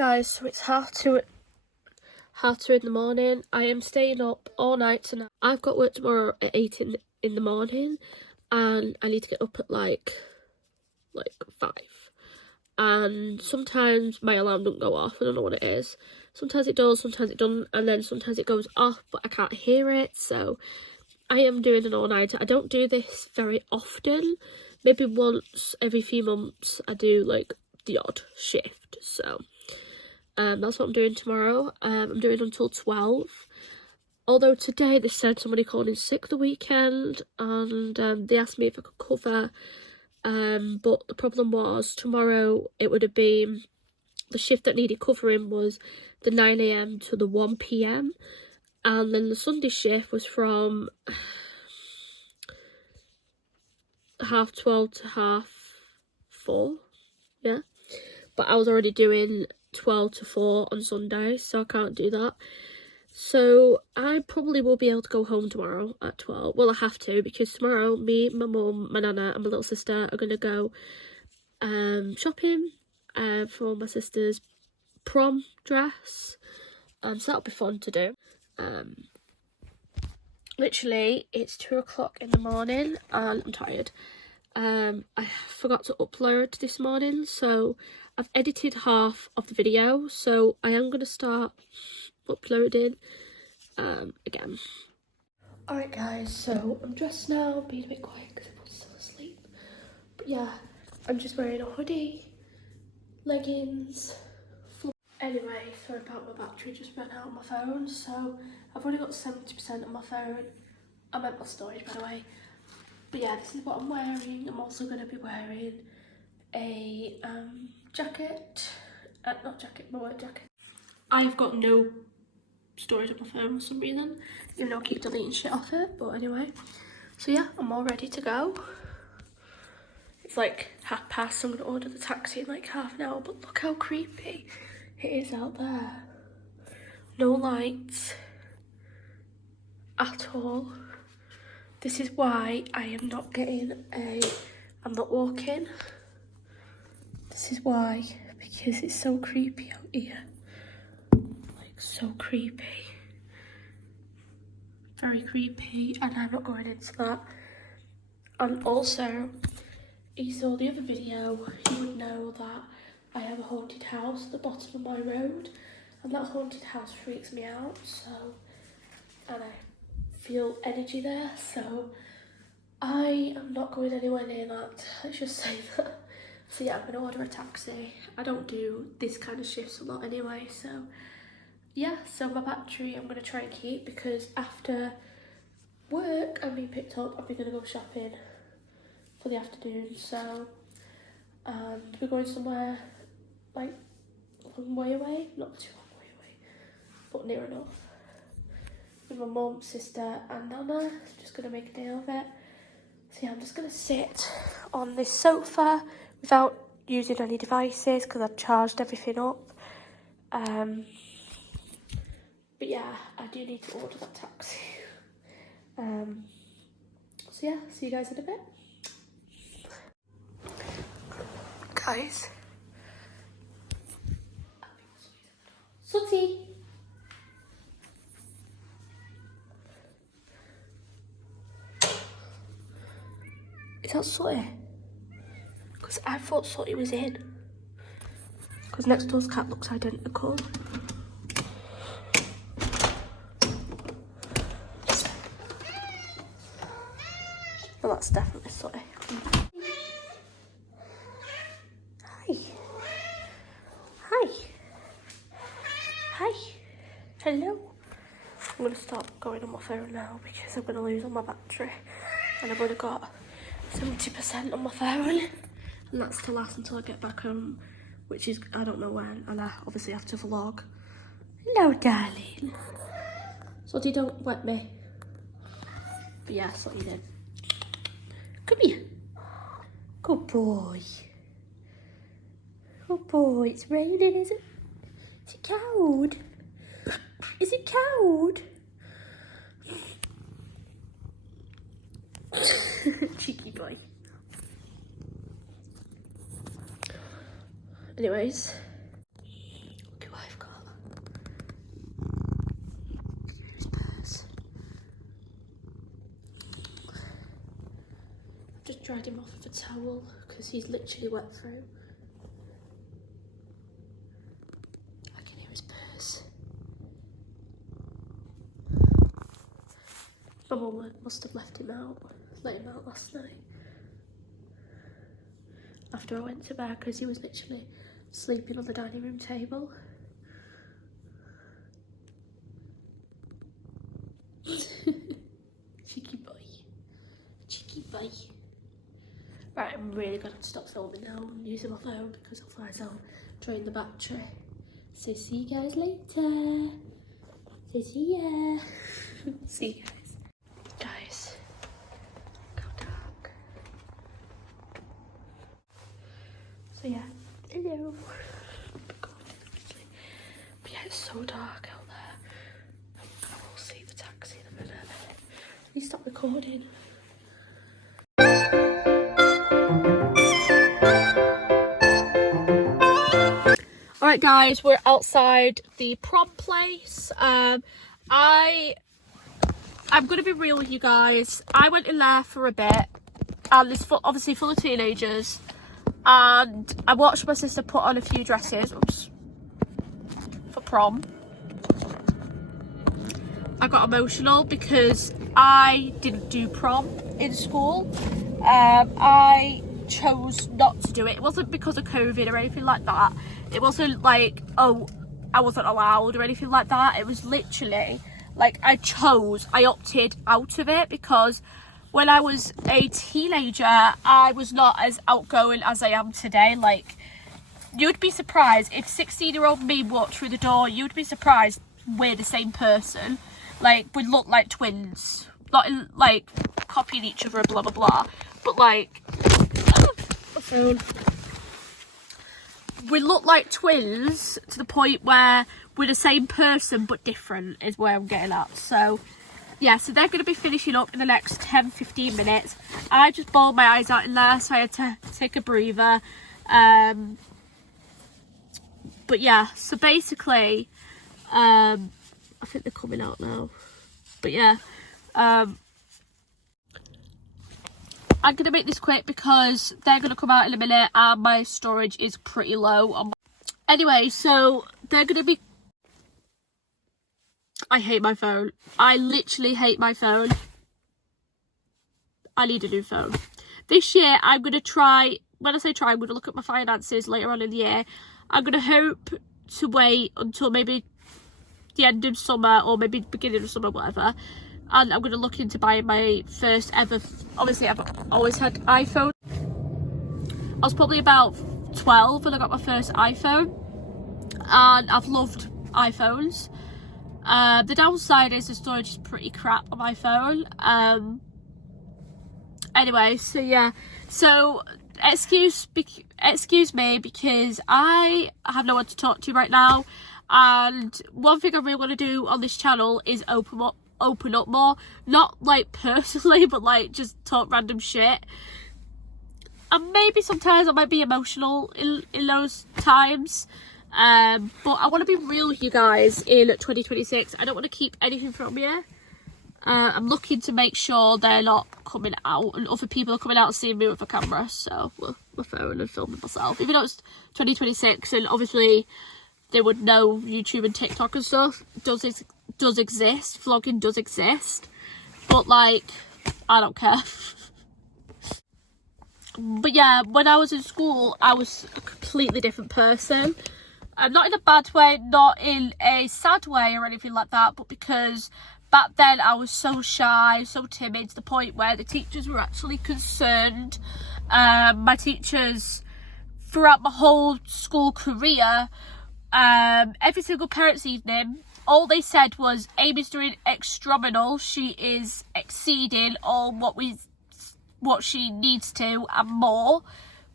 guys, so it's half two in the morning. I am staying up all night tonight. I've got work tomorrow at 8 in the morning, and I need to get up at like 5. And sometimes my alarm doesn't go off. I don't know what it is. Sometimes it does, sometimes it doesn't, and then sometimes it goes off, but I can't hear it. So I am doing an all-nighter. I don't do this very often. Maybe once every few months I do like the odd shift. So that's what I'm doing tomorrow. I'm doing until 12. Although today they said somebody called in sick the weekend, and they asked me if I could cover. But the problem was tomorrow it would have been the shift that needed covering was the 9 AM to the 1 PM, and then the Sunday shift was from 12:30 to 4:30. Yeah, but I was already doing 12 to 4 on Sunday, so I can't do that. So I probably will be able to go home tomorrow at 12. Well, I have to, because tomorrow me, my mum, my nana and my little sister are going to go shopping for my sister's prom dress. So that'll be fun to do. Literally, it's 2 o'clock in the morning and I'm tired. I forgot to upload this morning, so I've edited half of the video, so I am going to start uploading again. Alright guys, so I'm dressed now, being a bit quiet because everyone's still asleep. But yeah, I'm just wearing a hoodie, leggings. Anyway, sorry about my battery just ran out on my phone, so I've only got 70% on my phone. I meant my storage, by the way. But yeah, this is what I'm wearing. I'm also going to be wearing a jacket, not jacket, my work jacket. I've got no storage on my phone for some reason, even though I keep deleting shit off it. But anyway, so yeah, I'm all ready to go. It's like past, so I'm going to order the taxi in like half an hour, but look how creepy it is out there. No lights at all. This is why I am not I'm not walking. This is why, because it's so creepy out here. Like, so creepy. Very creepy, and I'm not going into that. And also, if you saw the other video, you would know that I have a haunted house at the bottom of my road, and that haunted house freaks me out, so, and I feel energy there, so I am not going anywhere near that. Let's just say that. So yeah, I'm going to order a taxi. I don't do this kind of shifts a lot anyway, so yeah. So my battery I'm going to try and keep, because after work I'm being picked up, I'm going to go shopping for the afternoon, so, and we're going somewhere like a long way away, not too long way away, but near enough, with my mum, sister and nana. Just going to make a day of it. So yeah, I'm just going to sit on this sofa without using any devices because I've charged everything up. But yeah, I do need to order that taxi. So yeah, see you guys in a bit. Guys. Sooty. Is that Sooty? Because I thought Sooty was in. Because next door's cat looks identical. Well, that's definitely Sooty. Hi. Hi. Hi. Hello. I'm going to stop going on my phone now because I'm going to lose all my battery. And I've only got 70% on my phone. And that's to last until I get back home, which is, I don't know when. And I obviously have to vlog. Hello, darling. Sooty, don't wet me. But yeah, that's what you did. Come here. Good boy. Good boy. It's raining, is it? Is it cold? Is it cold? Cheeky boy. Anyways, dried him off with a towel because he's literally wet through. I can hear his purrs. My mum must have let him out last night after I went to bed because he was literally sleeping on the dining room table. Cheeky boy. Cheeky boy. Right, I'm really gonna stop filming now and using my phone because otherwise I'll drain the battery. So see you guys later. So see ya. See you guys. Guys, go dark. So yeah, hello. God, but yeah, it's so dark out there. I will see the taxi in a minute. Please stop recording. Alright guys, we're outside the prom place. I'm gonna be real with you guys. I went in there for a bit and it's obviously full of teenagers, and I watched my sister put on a few dresses for prom. I got emotional because I didn't do prom in school. I chose not to do it. It wasn't because of COVID or anything like that. It wasn't like, oh, I wasn't allowed or anything like that. It was literally like I opted out of it because when I was a teenager, I was not as outgoing as I am today. Like, you'd be surprised if 16-year-old me walked through the door, you'd be surprised we're the same person. Like, we look like twins, not in, like copying each other, blah blah blah, but like we look like twins to the point where we're the same person but different is where I'm getting at. So yeah, so they're going to be finishing up in the next 10-15 minutes. I just bawled my eyes out in there, so I had to take a breather. But yeah, so basically I think they're coming out now, but yeah, I'm going to make this quick because they're going to come out in a minute and my storage is pretty low. Anyway, so they're going to be... I hate my phone. I literally hate my phone. I need a new phone. This year, I'm going to try... When I say try, I'm going to look at my finances later on in the year. I'm going to hope to wait until maybe the end of summer or maybe beginning of summer, whatever. And I'm going to look into buying my first ever... Obviously, I've always had iPhone. I was probably about 12 when I got my first iPhone. And I've loved iPhones. The downside is the storage is pretty crap on my phone. Anyway, so yeah. So, excuse me because I have no one to talk to right now. And one thing I really want to do on this channel is open up more, not like personally, but like just talk random shit. And maybe sometimes I might be emotional in those times, but I want to be real with you guys in 2026. I don't want to keep anything from you. I'm looking to make sure they're not coming out and other people are coming out and seeing me with a camera, so well, my phone and filming myself, even though it's 2026 and obviously they would know YouTube and TikTok and stuff does exist, vlogging does exist, but like I don't care. But yeah, when I was in school I was a completely different person, not in a bad way, not in a sad way or anything like that, but because back then I was so shy, so timid, to the point where the teachers were actually concerned. My teachers throughout my whole school career, every single parents' evening, all they said was, Amy's doing extraordinary, she is exceeding all what she needs to and more.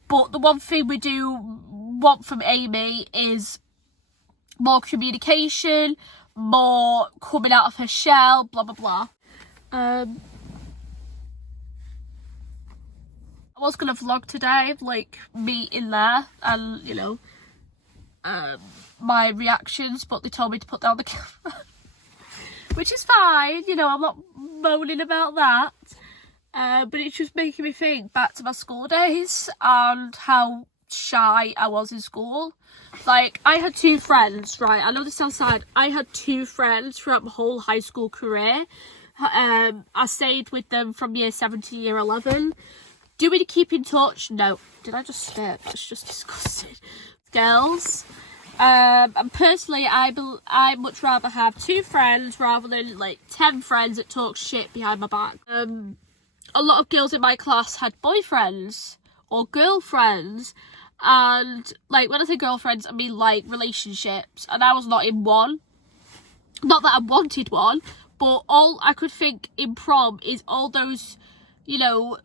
But the one thing we do want from Amy is more communication, more coming out of her shell, blah blah blah. I was gonna vlog today, like me in there and you know my reactions, but they told me to put down the camera which is fine, you know, I'm not moaning about that. But it's just making me think back to my school days and how shy I was in school. Like, I had 2 friends, right? I know this sounds sad. I had 2 friends throughout my whole high school career. I stayed with them from year 7 to year 11. Do we keep in touch? No. Did I just step? That's just disgusting. Girls. And personally, I much rather have 2 friends rather than like 10 friends that talk shit behind my back. A lot of girls in my class had boyfriends or girlfriends, and like when I say girlfriends, I mean like relationships, and I was not in one. Not that I wanted one, but all I could think in prom is all those, you know,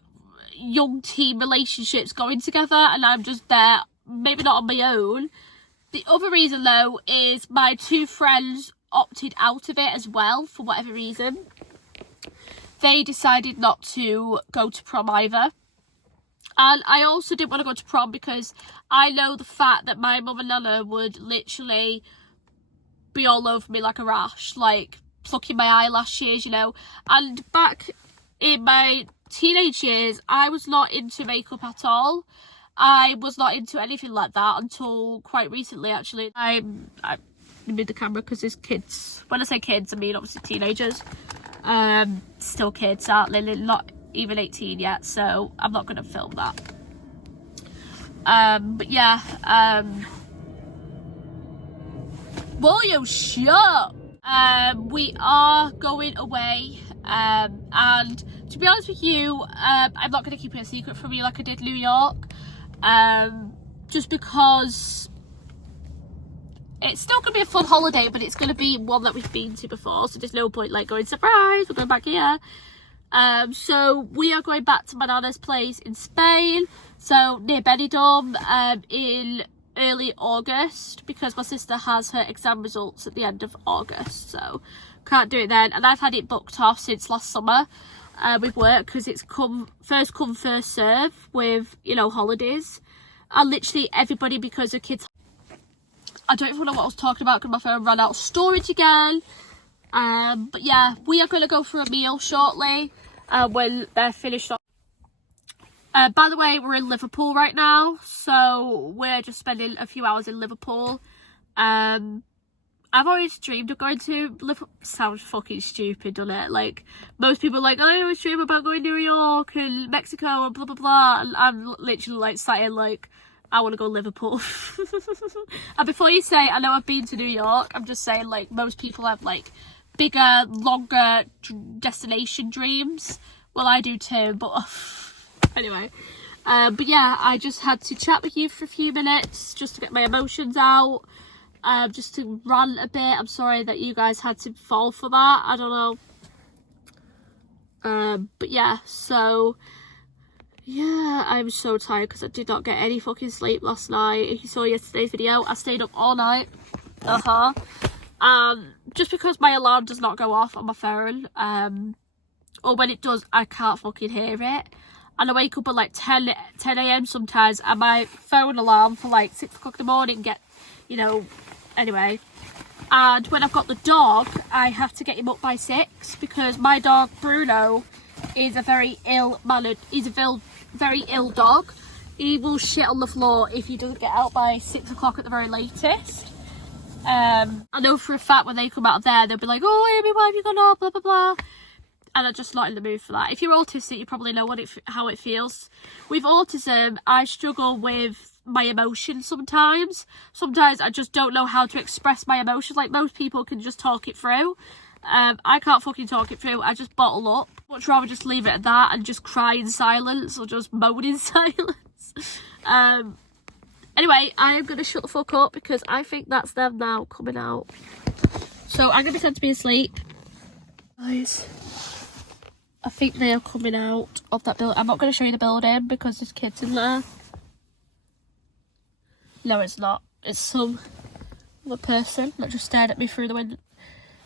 young teen relationships going together, and I'm just there, maybe not on my own. The other reason though is my 2 friends opted out of it as well for whatever reason. They decided not to go to prom either. And I also didn't want to go to prom because I know the fact that my mum and nana would literally be all over me like a rash, like plucking my eyelashes, you know. And back in my teenage years, I was not into makeup at all. I was not into anything like that until quite recently, actually. I made the camera because there's kids. When I say kids, I mean obviously teenagers. Still kids, aren't they? Not even 18 yet, so I'm not going to film that. But yeah, William, shut! We are going away, and to be honest with you, I'm not going to keep it a secret from you like I did New York, just because it's still going to be a fun holiday, but it's going to be one that we've been to before, so there's no point like going, surprise, we're going back here. So we are going back to my nana's place in Spain, so near Benidorm, in early August, because my sister has her exam results at the end of August, so can't do it then. And I've had it booked off since last summer with work, because it's first come first serve with, you know, holidays, and literally everybody, because the kids, I don't even know what I was talking about because my phone ran out of storage again. But yeah, we are going to go for a meal shortly when they're finished. By the way, we're in Liverpool right now, so we're just spending a few hours in Liverpool. I've always dreamed of going to Liverpool. Sounds fucking stupid, doesn't it? Like, most people are like, I always dream about going to New York and Mexico and blah blah blah, and I'm literally like sat here like, I want to go Liverpool. And before you say, I know I've been to New York, I'm just saying, like, most people have like bigger, longer destination dreams. Well, I do too, but anyway. But yeah, I just had to chat with you for a few minutes just to get my emotions out, just to rant a bit. I'm sorry that you guys had to fall for that, I don't know. But yeah, so yeah, I'm so tired because I did not get any fucking sleep last night. If you saw yesterday's video, I stayed up all night. Just because my alarm does not go off on my phone, or when it does, I can't fucking hear it. And I wake up at like 10 a.m. sometimes, and my phone alarm for like 6 o'clock in the morning you know, anyway. And when I've got the dog, I have to get him up by 6 because my dog Bruno is a very ill-mannered, he's a very ill dog. He will shit on the floor if he doesn't get out by 6 o'clock at the very latest. I know for a fact when they come out of there, they'll be like, oh, Amy, why have you gone up, blah blah blah. And I'm just not in the mood for that. If you're autistic, you probably know how it feels. With autism, I struggle with my emotions sometimes. Sometimes I just don't know how to express my emotions. Like, most people can just talk it through. I can't fucking talk it through. I just bottle up. Much rather just leave it at that and just cry in silence or just moan in silence. Anyway, I am going to shut the fuck up because I think that's them now coming out. So I'm going to pretend to be asleep. Guys, I think they are coming out of that building. I'm not going to show you the building because there's kids in there. No, it's not. It's some other person that just stared at me through the window.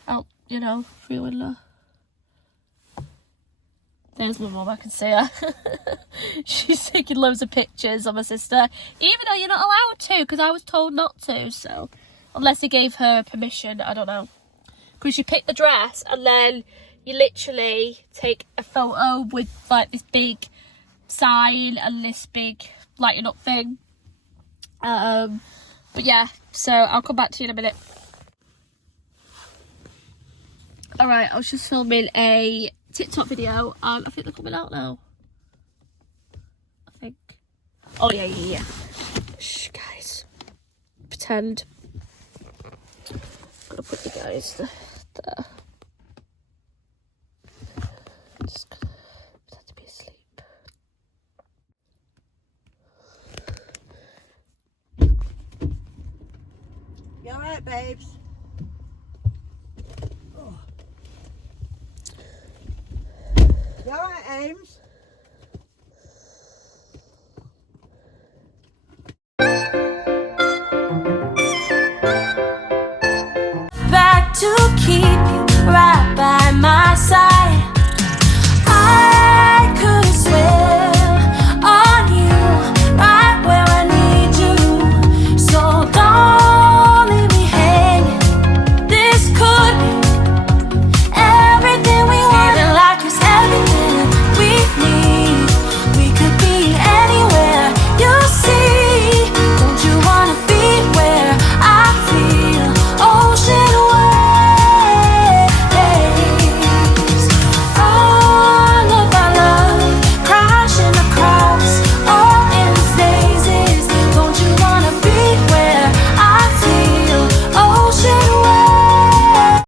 Out, you know, through the window. There's my mum, I can see her. She's taking loads of pictures of my sister, even though you're not allowed to, because I was told not to, so. Unless they gave her permission, I don't know. Because you pick the dress, and then you literally take a photo with like this big sign and this big lighting up thing. But yeah, so I'll come back to you in a minute. Alright, I was just filming a TikTok video and I think they're coming out now. I think. Oh yeah. Shh, guys. Pretend. I'm gonna put you guys there. Just gonna pretend to be asleep. You alright, babes? You alright, Ames? Back to keep you right.